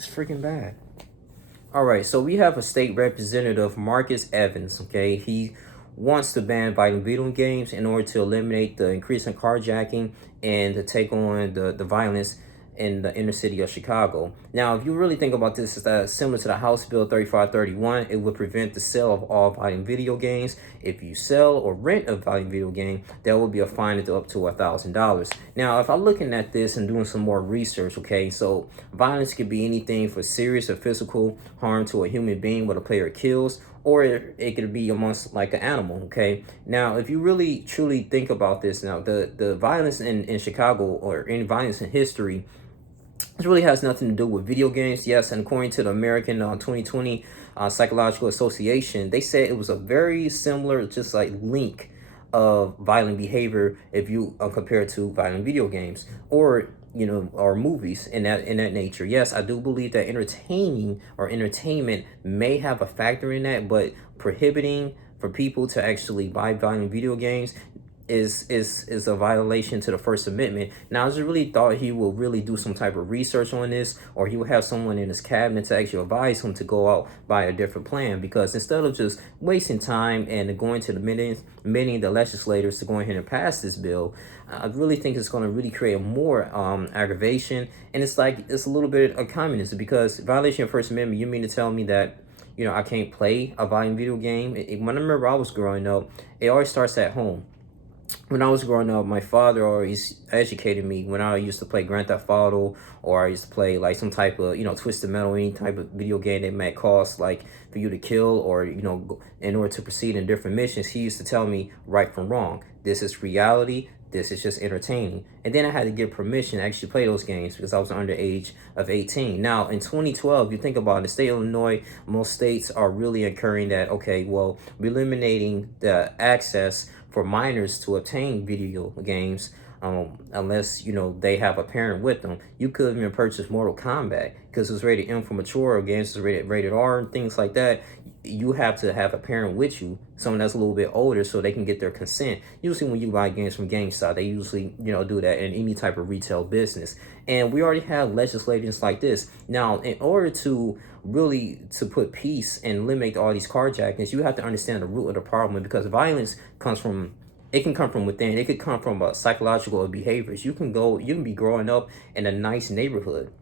It's freaking bad. All right, so we have a state representative, Marcus Evans. Okay, he wants to ban violent video games in order to eliminate the increase in carjacking and to take on the violence in the inner city of Chicago. Now, if you really think about this, it's similar to the House Bill 3531. It would prevent the sale of all violent video games. If you sell or rent a violent video game, there will be a fine of up to $1,000. Now, if I'm looking at this and doing some more research, okay, so violence could be anything for serious or physical harm to a human being where the player kills, or it could be amongst like an animal. Okay, now if you really truly think about this, now the violence in Chicago or any violence in history, this really has nothing to do with video games. Yes, and according to the American 2020 Psychological Association, they said it was a very similar, just like link of violent behavior if you compare it to violent video games or or movies in that nature. Yes, I do believe that entertaining or entertainment may have a factor in that, but prohibiting for people to actually buy violent video games is a violation to the First Amendment. Now, I just really thought he will really do some type of research on this, or he would have someone in his cabinet to actually advise him to go out by a different plan. Because instead of just wasting time and going to the meeting the legislators to go ahead and pass this bill, I really think it's going to really create more aggravation. And it's like it's a little bit of communism, because violation of First Amendment. You mean to tell me that I can't play a violent video game? When I remember I was growing up, it always starts at home. When I was growing up, my father always educated me when I used to play Grand Theft Auto, or I used to play like some type of, Twisted Metal, any type of video game that might cost like for you to kill, or, in order to proceed in different missions. He used to tell me right from wrong. This is reality. This is just entertaining. And then I had to get permission to actually play those games because I was under age of 18. Now, in 2012, you think about it, the state of Illinois, most states are really encouraging that, okay, well, we're eliminating the access for minors to obtain video games, unless they have a parent with them. You could even purchase Mortal Kombat because it's rated M for mature, games is rated R and things like that. You have to have a parent with you, someone that's a little bit older, so they can get their consent. Usually when you buy games from GameStop, they usually do that in any type of retail business. And we already have legislations like this. Now, in order to really to put peace and limit all these carjackings, you have to understand the root of the problem, because violence can come from within. It could come from psychological behaviors. You can be growing up in a nice neighborhood.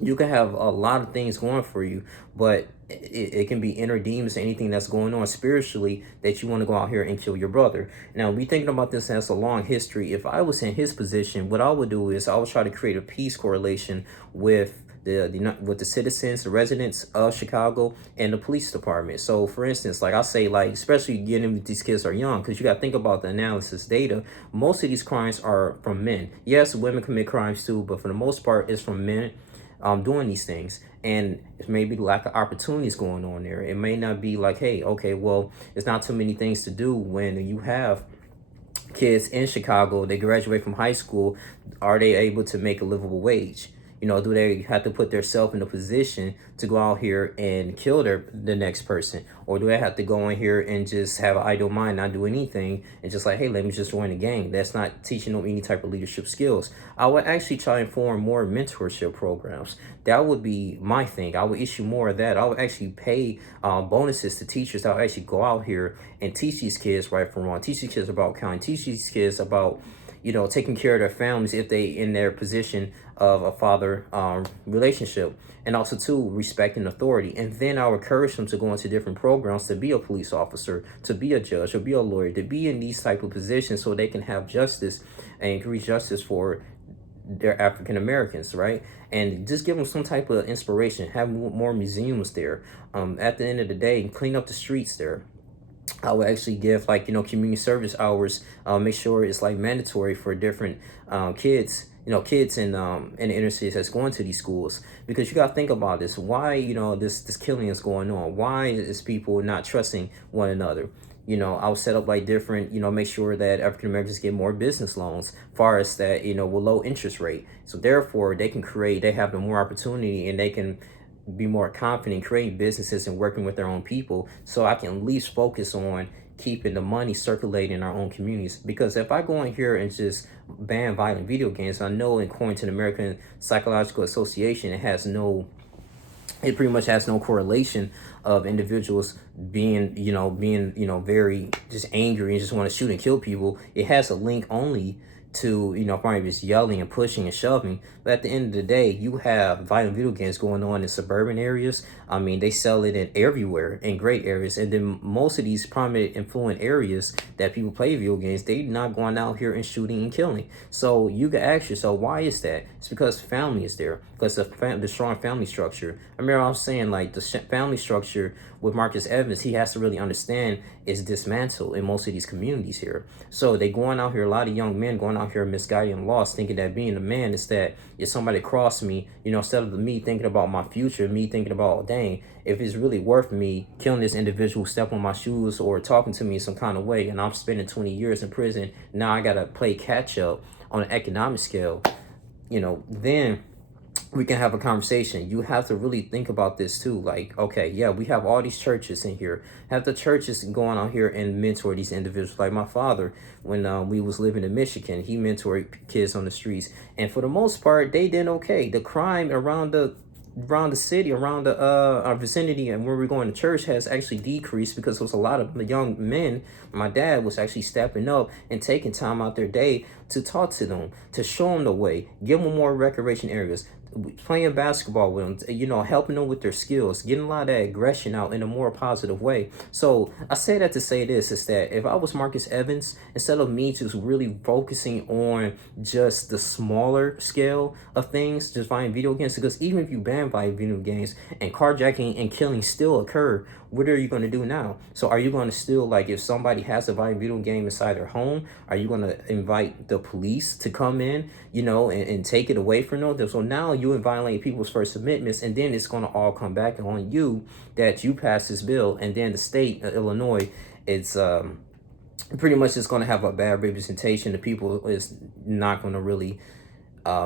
You can have a lot of things going for you, but it can be inner demons, anything that's going on spiritually, that you want to go out here and kill your brother. Now, we thinking about this as a long history. If I was in his position, what I would do is I would try to create a peace correlation with with the citizens, the residents of Chicago, and the police department. So, for instance, like I say, like especially getting with these kids are young, because you got to think about the analysis data. Most of these crimes are from men. Yes, women commit crimes too, but for the most part, it's from men doing these things. And it may be lack of opportunities going on there. It may not be like, hey, okay, well, there's not too many things to do when you have kids in Chicago. They graduate from high school. Are they able to make a livable wage? Do they have to put themselves in a position to go out here and kill the next person? Or do they have to go in here and just have an idle mind, not do anything, and just like, hey, let me just join the gang? That's not teaching them any type of leadership skills. I would actually try and form more mentorship programs. That would be my thing. I would issue more of that. I would actually pay bonuses to teachers that would actually go out here and teach these kids right from wrong, teach these kids about counting, teach these kids about taking care of their families if they in their position of a father relationship, and also too respecting authority. And then I would encourage them to go into different programs to be a police officer, to be a judge, or be a lawyer, to be in these type of positions so they can have justice and increase justice for their African Americans, right? And just give them some type of inspiration. Have more museums there. At the end of the day, clean up the streets there. I would actually give like community service hours. Make sure it's like mandatory for different kids. Kids in the inner cities that's going to these schools, because you got to think about this. Why this killing is going on? Why is people not trusting one another? I'll set up like different, make sure that African Americans get more business loans, far as that, with low interest rate. So therefore they have the more opportunity, and they can be more confident in creating businesses and working with their own people. So I can at least focus on keeping the money circulating in our own communities. Because if I go in here and just ban violent video games, I know according to the American Psychological Association, it has no it pretty much has no correlation of individuals being very just angry and just want to shoot and kill people. It has a link only to probably just yelling and pushing and shoving. But at the end of the day, you have violent video games going on in suburban areas. I mean, they sell it in everywhere in great areas, and then most of these prominent influent areas that people play video games, they not going out here and shooting and killing. So you can ask yourself, why is that? It's because family is there, because the strong family structure. I remember I was saying, like, the family structure with Marcus Evans, he has to really understand is dismantled in most of these communities here. So they going out here, a lot of young men going out here misguided and lost, thinking that being a man is that if somebody crossed me, instead of me thinking about my future, me thinking about, oh, dang, if it's really worth me killing this individual, step on my shoes, or talking to me in some kind of way, and I'm spending 20 years in prison, now I gotta play catch up on an economic scale, then we can have a conversation. You have to really think about this too. Like, okay, yeah, we have all these churches in here. Have the churches going out here and mentor these individuals. Like my father, when we was living in Michigan, he mentored kids on the streets, and for the most part, they did okay. The crime around the city, around the our vicinity, and where we're going to church has actually decreased because there was a lot of young men. My dad was actually stepping up and taking time out their day to talk to them, to show them the way, give them more recreation areas, playing basketball with them, helping them with their skills, getting a lot of that aggression out in a more positive way. So I say that to say this is that if I was Marcus Evans, instead of me just really focusing on just the smaller scale of things, just buying video games, because even if you ban buying video games and carjacking and killing still occur, what are you going to do now? So are you going to still, like, if somebody has a violent video game inside their home, are you going to invite the police to come in, and take it away from them? So now you violate people's First Amendments, and then it's going to all come back on you that you passed this bill, and then the state of Illinois, it's pretty much just going to have a bad representation. The people is not going to really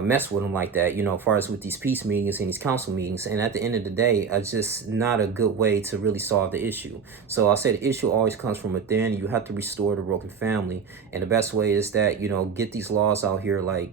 mess with them like that, as far as with these peace meetings and these council meetings. And at the end of the day, it's just not a good way to really solve the issue. So I say the issue always comes from within. You have to restore the broken family. And the best way is that, get these laws out here, like,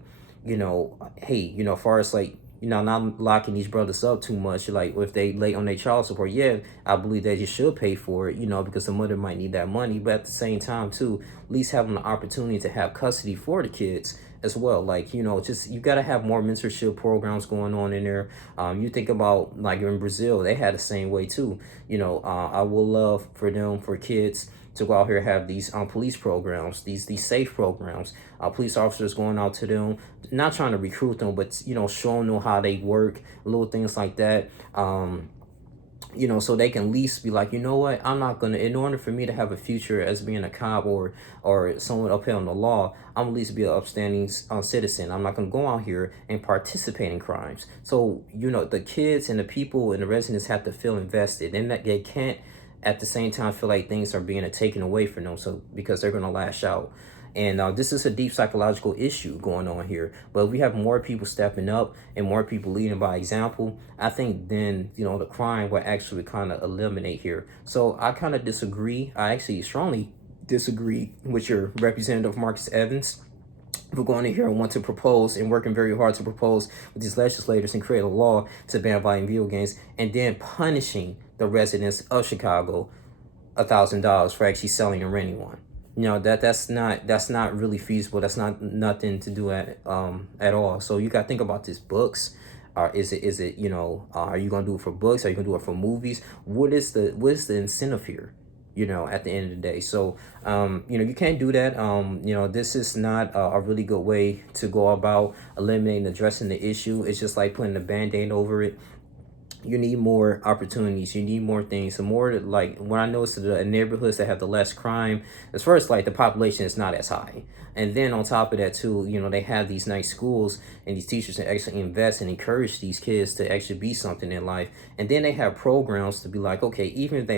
hey, as far as like, not locking these brothers up too much. Like, if they late on their child support, yeah, I believe that you should pay for it, because the mother might need that money. But at the same time, too, at least having the opportunity to have custody for the kids as well. Like, just you got to have more mentorship programs going on in there. You think about, like, in Brazil, they had the same way too. I would love for kids to go out here and have these police programs, these safe programs, police officers going out to them, not trying to recruit them, but showing them how they work, little things like that. So they can at least be like, what, I'm not gonna, in order for me to have a future as being a cop or someone upheld the law, I'm at least be an upstanding citizen. I'm not gonna go out here and participate in crimes. So the kids and the people and the residents have to feel invested, and that they can't at the same time feel like things are being taken away from them, so because they're gonna lash out. And this is a deep psychological issue going on here. But if we have more people stepping up and more people leading by example, I think then, the crime will actually kind of eliminate here. So I kind of disagree. I actually strongly disagree with your representative, Marcus Evans. We're going in here and want to propose and working very hard to propose with these legislators and create a law to ban violent video games, and then punishing the residents of Chicago $1,000 for actually selling and renting one. That's not really feasible. That's not nothing to do at all. So you got to think about this. Books, is it are you gonna do it for books? Are you gonna do it for movies? What is the incentive here? At the end of the day. So you can't do that. This is not a really good way to go about eliminating, addressing the issue. It's just like putting a band-aid over it. You need more opportunities. You need more things. The more, like, when I notice the neighborhoods that have the less crime, as far as like the population is not as high. And then on top of that too, they have these nice schools and these teachers that actually invest and encourage these kids to actually be something in life. And then they have programs to be like, okay, even if they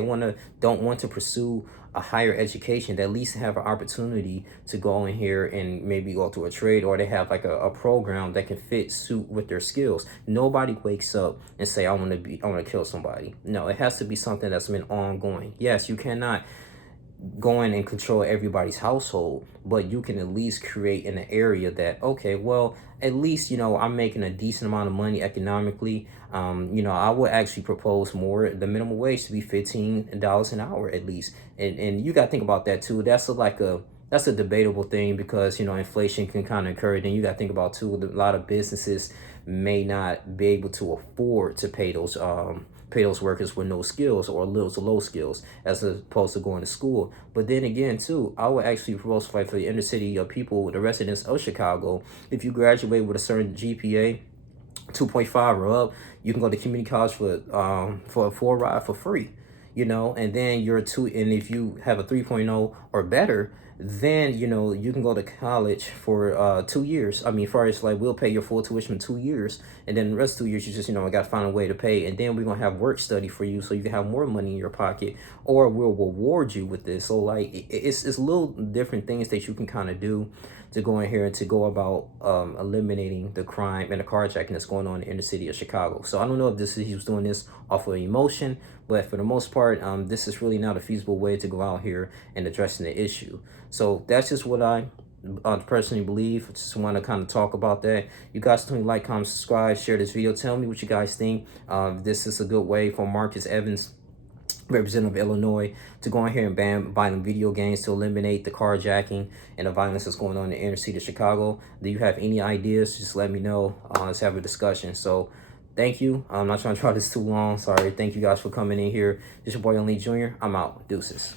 don't want to pursue a higher education, they at least have an opportunity to go in here and maybe go to a trade, or they have like a program that can suit with their skills. Nobody wakes up and say, I want to kill somebody. No, it has to be something that's been ongoing. Yes, you cannot go in and control everybody's household, but you can at least create in an area that, okay, well, at least, I'm making a decent amount of money economically. I would actually propose more the minimum wage to be $15 an hour at least. And you got to think about that too. That's a debatable thing because inflation can kind of occur. Then you got to think about too, a lot of businesses may not be able to afford to pay those workers with no skills or little to low skills as opposed to going to school. But then again too, I would actually propose to fight for the inner city people, the residents of Chicago. If you graduate with a certain GPA 2.5 or up, you can go to community college for a full ride for free, and then and if you have a 3.0 or better, then you can go to college for 2 years. I mean, first, like, we'll pay your full tuition in 2 years, and then the rest of 2 years you just got to find a way to pay, and then we're gonna have work study for you so you can have more money in your pocket, or we'll reward you with this. So like it's little different things that you can kind of do to go in here and to go about eliminating the crime and the carjacking that's going on in the city of Chicago. So I don't know if he was doing this off of emotion, but for the most part, this is really not a feasible way to go out here and addressing the issue. So that's just what I personally believe. Just want to kind of talk about that. You guys don't like, comment, subscribe, share this video. Tell me what you guys think. This is a good way for Marcus Evans, representative of Illinois, to go in here and ban violent video games to eliminate the carjacking and the violence that's going on in the inner city of Chicago. Do you have any ideas? Just let me know. Let's have a discussion. So thank you. I'm not trying to try this too long. Sorry. Thank you guys for coming in here. This is your boy, Lee Jr. I'm out. Deuces.